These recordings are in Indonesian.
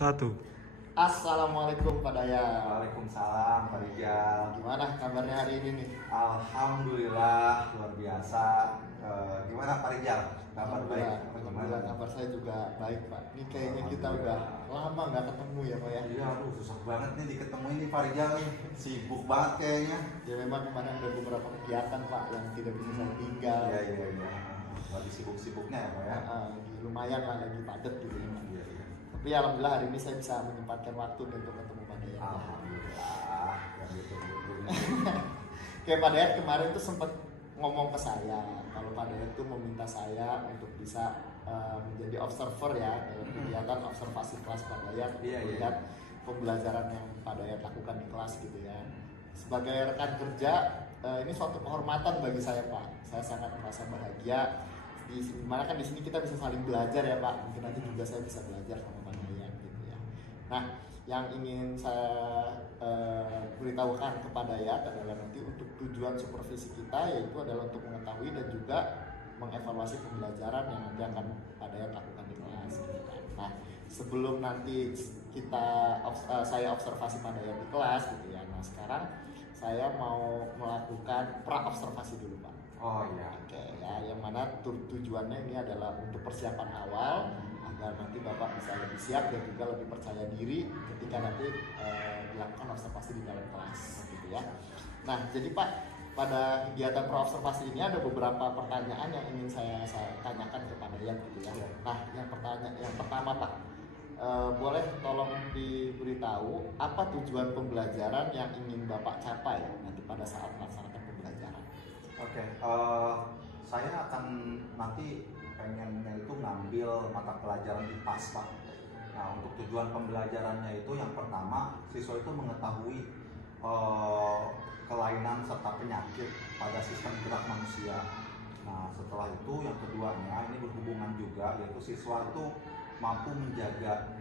Satu. Assalamualaikum Pak Dayat. Waalaikumsalam Pak Rijal. Gimana kabarnya hari ini nih? Alhamdulillah luar biasa. Gimana Pak Rijal? Kabar baik? Alhamdulillah kabar saya juga baik Pak. Ini kayaknya kita udah lama nggak ketemu ya Pak ya? Iya, aduh susah banget nih diketemuin nih Pak Rijal nih. Sibuk banget kayaknya. Ya memang kemarin ada beberapa kegiatan Pak yang tidak bisa saya tinggal. Iya. Lagi sibuk-sibuknya ya Pak ya? Lumayan lah, lagi padat gitu ya Pak. Iya. Tapi alhamdulillah hari ini saya bisa menyempatkan waktu untuk ketemu Pak Dayat. Alhamdulillah. Ya gitu. Kayak Pak Dayat kemarin tuh sempat ngomong ke saya kalau Pak Dayat tuh meminta saya untuk bisa menjadi observer ya dalam kegiatan observasi kelas Pak Dayat, melihat pembelajaran yang Pak Dayat lakukan di kelas gitu ya. Sebagai rekan kerja, ini suatu kehormatan bagi saya Pak. Saya sangat merasa bahagia. Dimana kan di sini kita bisa saling belajar ya Pak. Mungkin nanti juga saya bisa belajar sama Pak Dayat gitu ya. Nah, yang ingin saya beritahukan kepada Dayat adalah nanti untuk tujuan supervisi kita yaitu adalah untuk mengetahui dan juga mengevaluasi pembelajaran yang nanti akan Pak Dayat lakukan di kelas gitu kan. Nah, sebelum nanti saya observasi Pak Dayat di kelas gitu ya. Nah, sekarang saya mau melakukan pra-observasi dulu Pak. Oh iya. Oke ya, yang mana tujuannya ini adalah untuk persiapan awal agar nanti Bapak bisa lebih siap dan juga lebih percaya diri ketika nanti dilakukan observasi di dalam kelas gitu ya. Nah, jadi Pak, pada kegiatan pra-observasi ini ada beberapa pertanyaan yang ingin saya tanyakan kepada Dayat gitu ya. Nah, yang pertama Pak, boleh tolong diberitahu apa tujuan pembelajaran yang ingin Bapak capai nanti pada saat melaksanakan pembelajaran? Oke, saya akan nanti pengennya itu ngambil mata pelajaran di PAS Pak. Nah, untuk tujuan pembelajarannya itu yang pertama siswa itu mengetahui kelainan serta penyakit pada sistem gerak manusia. Nah, setelah itu yang keduanya ini berhubungan juga, yaitu siswa itu mampu menjaga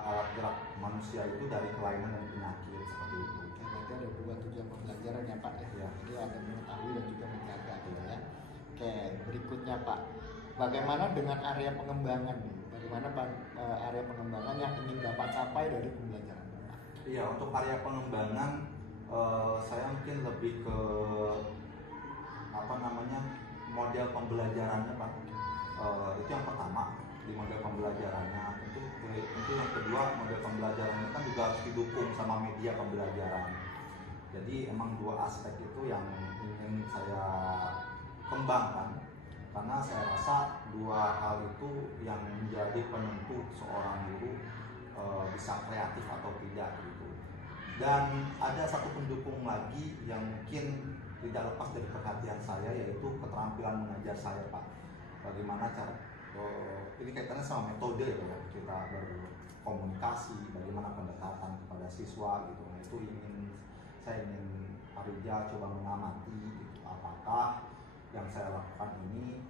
alat gerak manusia itu dari kelainan dan penyakit seperti itu. Berarti ada dua tujuan pembelajaran ya Pak ya. Jadi ada mengetahui dan juga menjaga gitu ya. Oke, berikutnya Pak, bagaimana dengan area pengembangan nih? Bagaimana area pengembangan yang ingin Bapak capai dari pembelajaran Bapak? Iya, untuk area pengembangan saya mungkin lebih ke model pembelajarannya Pak. Itu yang pertama di model pembelajarannya. Tentu yang kedua model pembelajarannya kan juga harus didukung sama media pembelajaran. Jadi emang dua aspek itu yang ingin saya kembangkan karena saya rasa dua hal itu yang menjadi penentu seorang guru bisa kreatif atau tidak gitu. Dan ada satu pendukung lagi yang mungkin tidak lepas dari perhatian saya, yaitu keterampilan mengajar saya Pak. Bagaimana cara ini kaitannya sama metode ya Pak, kita berkomunikasi, bagaimana pendekatan kepada siswa gitu. Nah, itu saya ingin Pak Rijal coba mengamati gitu, apakah yang saya lakukan ini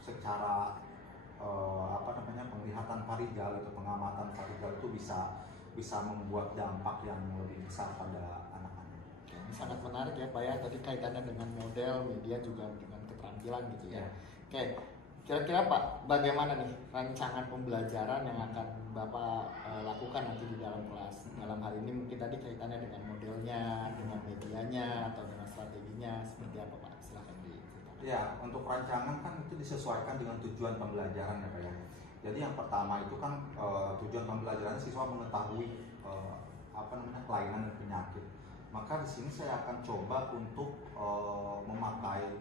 secara penglihatan Pak Rijal itu, pengamatan Pak Rijal itu bisa membuat dampak yang lebih besar pada anak-anak. Ini sangat menarik ya Pak ya, tadi kaitannya dengan model, media juga dengan keterampilan gitu ya. Oke, kira-kira Pak, bagaimana nih rancangan pembelajaran yang akan Bapak lakukan nanti di dalam kelas? Dalam hal ini mungkin tadi kaitannya dengan modelnya, dengan medianya, atau dengan strateginya, seperti apa Pak? Silahkan diceritakan. Ya, untuk rancangan kan itu disesuaikan dengan tujuan pembelajaran ya Pak ya. Jadi yang pertama itu kan tujuan pembelajaran siswa mengetahui kelainan dan penyakit. Maka di sini saya akan coba untuk memakai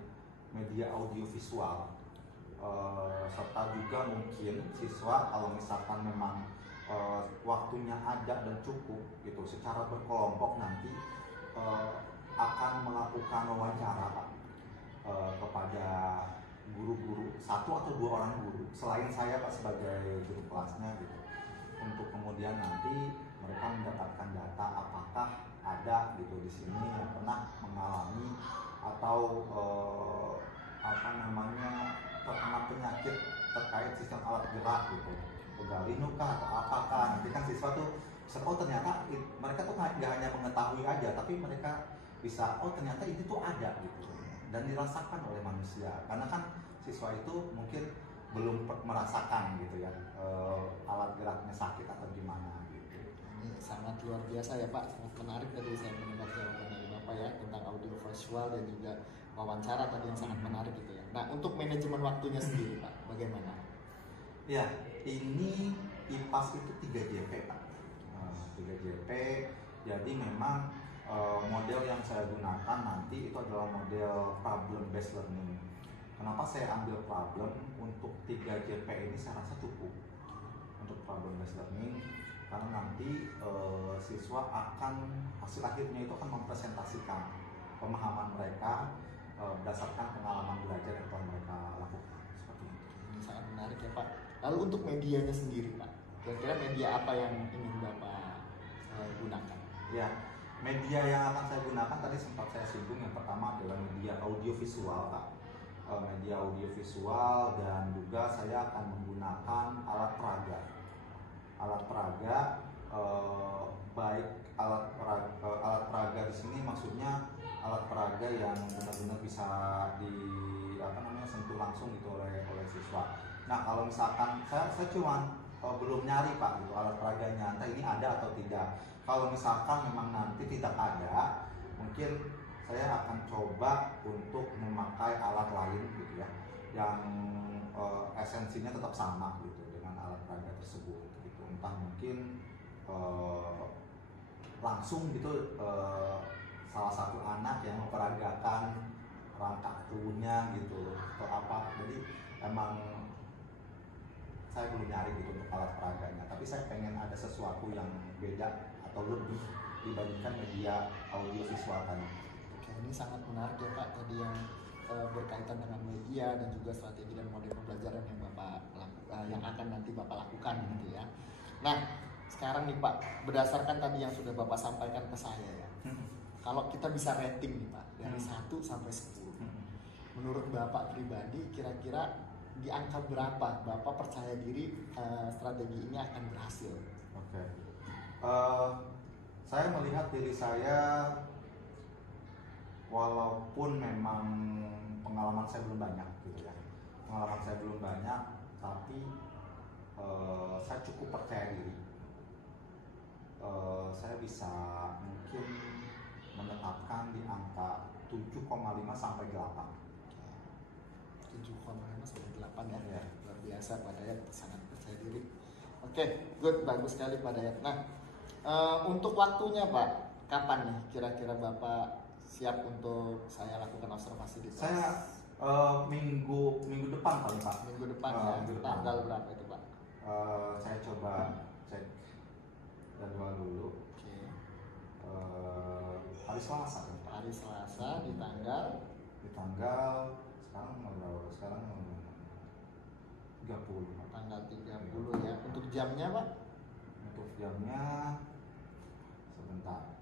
media audiovisual serta juga mungkin siswa kalau misalkan memang waktunya ada dan cukup gitu, secara berkelompok nanti akan melakukan wawancara kepada guru-guru, satu atau dua orang guru selain saya Pak sebagai guru kelasnya gitu, untuk kemudian nanti mereka mendapatkan data apakah ada gitu di sini yang pernah mengalami atau terkena penyakit terkait sistem alat gerak gitu, pegal linu kah atau apakah. Nanti kan siswa tuh ternyata mereka tuh nggak hanya mengetahui aja, tapi mereka bisa ternyata itu tuh ada gitu dan dirasakan oleh manusia. Karena kan siswa itu mungkin belum merasakan gitu ya, alat geraknya sakit atau gimana gitu. Ini sangat luar biasa ya Pak, sangat menarik tadi saya mendengar jawaban dari Bapak ya tentang audio visual dan juga wawancara tadi yang sangat menarik gitu ya. Nah untuk manajemen waktunya sendiri Pak, bagaimana? Ya, ini IPAS itu 3JP Pak. 3JP, jadi memang model yang saya gunakan nanti itu adalah model problem based learning. Kenapa saya ambil problem untuk 3JP ini? Saya rasa cukup untuk problem based learning karena nanti siswa akan hasil akhirnya itu akan mempresentasikan pemahaman mereka berdasarkan pengalaman belajar yang telah mereka lakukan seperti itu. Ini sangat menarik ya Pak. Lalu untuk medianya sendiri Pak, kira-kira media apa yang ingin Bapak gunakan? Ya, media yang akan saya gunakan tadi sempat saya singgung, yang pertama adalah media audiovisual Pak. Media audiovisual, dan juga saya akan menggunakan alat peraga. Alat peraga, baik alat peraga di sini maksudnya alat peraga yang benar-benar bisa sentuh langsung gitu oleh siswa. Nah kalau misalkan saya cuma belum nyari Pak gitu alat peraganya, entah ini ada atau tidak. Kalau misalkan memang nanti tidak ada, mungkin saya akan coba untuk memakai alat lain gitu ya, yang esensinya tetap sama gitu dengan alat peraga tersebut gitu. Entah mungkin langsung gitu salah satu anak yang memperagakan rangka tubuhnya gitu atau apa. Jadi emang saya belum nyari gitu untuk alat peraganya, tapi saya pengen ada sesuatu yang beda atau lebih dibandingkan media audio visual tadi. Oke, ini sangat menarik ya Pak tadi yang berkaitan dengan media dan juga strategi dan model pembelajaran yang Bapak yang akan nanti Bapak lakukan gitu ya. Nah, sekarang nih Pak, berdasarkan tadi yang sudah Bapak sampaikan ke saya ya. Kalau kita bisa rating nih Pak dari 1 sampai 10. Menurut Bapak pribadi kira-kira di angka berapa Bapak percaya diri strategi ini akan berhasil? Oke. Saya melihat diri saya, walaupun memang pengalaman saya belum banyak gitu ya, tapi saya cukup percaya diri. Saya bisa mungkin menetapkan di angka 7,5 sampai 8. 7,5 sampai 8 ya. Ya. Luar biasa Pak Dayat, sangat percaya diri. Oke, good, bagus sekali Pak Dayat. Nah, untuk waktunya Pak, kapan nih kira-kira Bapak siap untuk saya lakukan observasi di kelas? Saya minggu depan kali Pak. Minggu depan ya. Minggu depan. Tanggal berapa itu Pak? Saya coba cek jadwal dulu. Oke. Hari Selasa kan? Hari Selasa di tanggal sekarang 30. tanggal 30 ya. Untuk jamnya Pak? Untuk jamnya sebentar.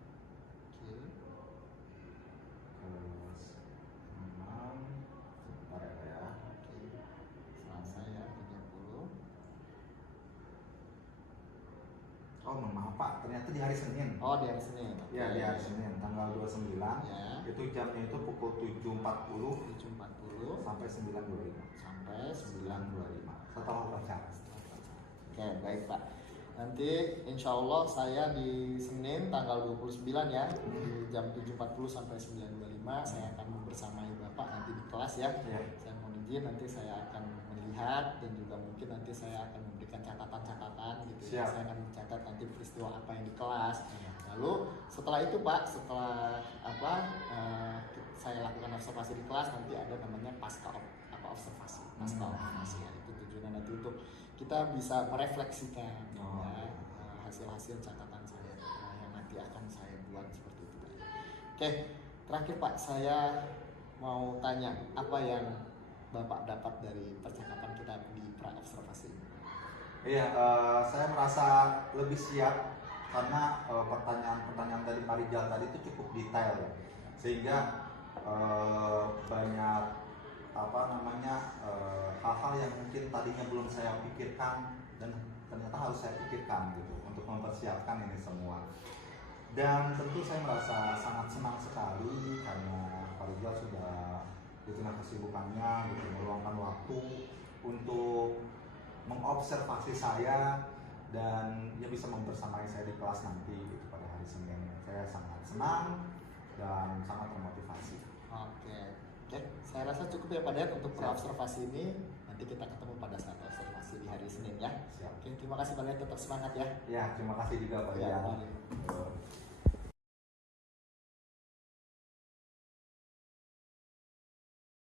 Oke. Terus 6 sebentar ya. Oke. Selasa ya 30. Oh maaf Pak, ternyata di hari Senin. Oh di hari Senin. Ya di hari Senin tanggal 29. Ya. Itu jamnya itu pukul 7.40 7.40 sampai 9.25. sampai 9.25 setelah upacara. Oke, baik Pak. Nanti insya Allah saya di Senin tanggal 29 ya, di jam 7.40 sampai 9.25 saya akan membersamai Bapak nanti di kelas ya. Saya mohon izin, nanti saya akan melihat dan juga mungkin nanti saya akan memberikan catatan-catatan gitu ya. Saya akan mencatat nanti peristiwa apa yang di kelas. Lalu setelah itu Pak, saya lakukan observasi di kelas, nanti ada namanya pasca observasi ya. Itu tujuannya nanti untuk kita bisa merefleksikan ya, hasil-hasil catatan saya yang nanti akan saya buat seperti itu. Oke, terakhir Pak, saya mau tanya apa yang Bapak dapat dari percakapan kita di pra observasi ini? Iya, saya merasa lebih siap karena pertanyaan-pertanyaan dari Pak Rijal tadi itu cukup detail ya, sehingga banyak hal-hal yang mungkin tadinya belum saya pikirkan dan ternyata harus saya pikirkan gitu untuk mempersiapkan ini semua. Dan tentu saya merasa sangat senang sekali karena Pak Rijal sudah di tengah kesibukannya gitu meluangkan waktu untuk mengobservasi saya dan ya bisa membersamai saya di kelas nanti gitu, pada hari Senin. Saya sangat senang dan sangat termotivasi. Oke, saya rasa cukup ya Pak Dayat untuk observasi ini. Nanti kita ketemu pada saat observasi di hari Senin ya. Siap. Oke, terima kasih Pak Dayat, tetap semangat ya. Ya, terima kasih juga Pak Ya, Dian. baik.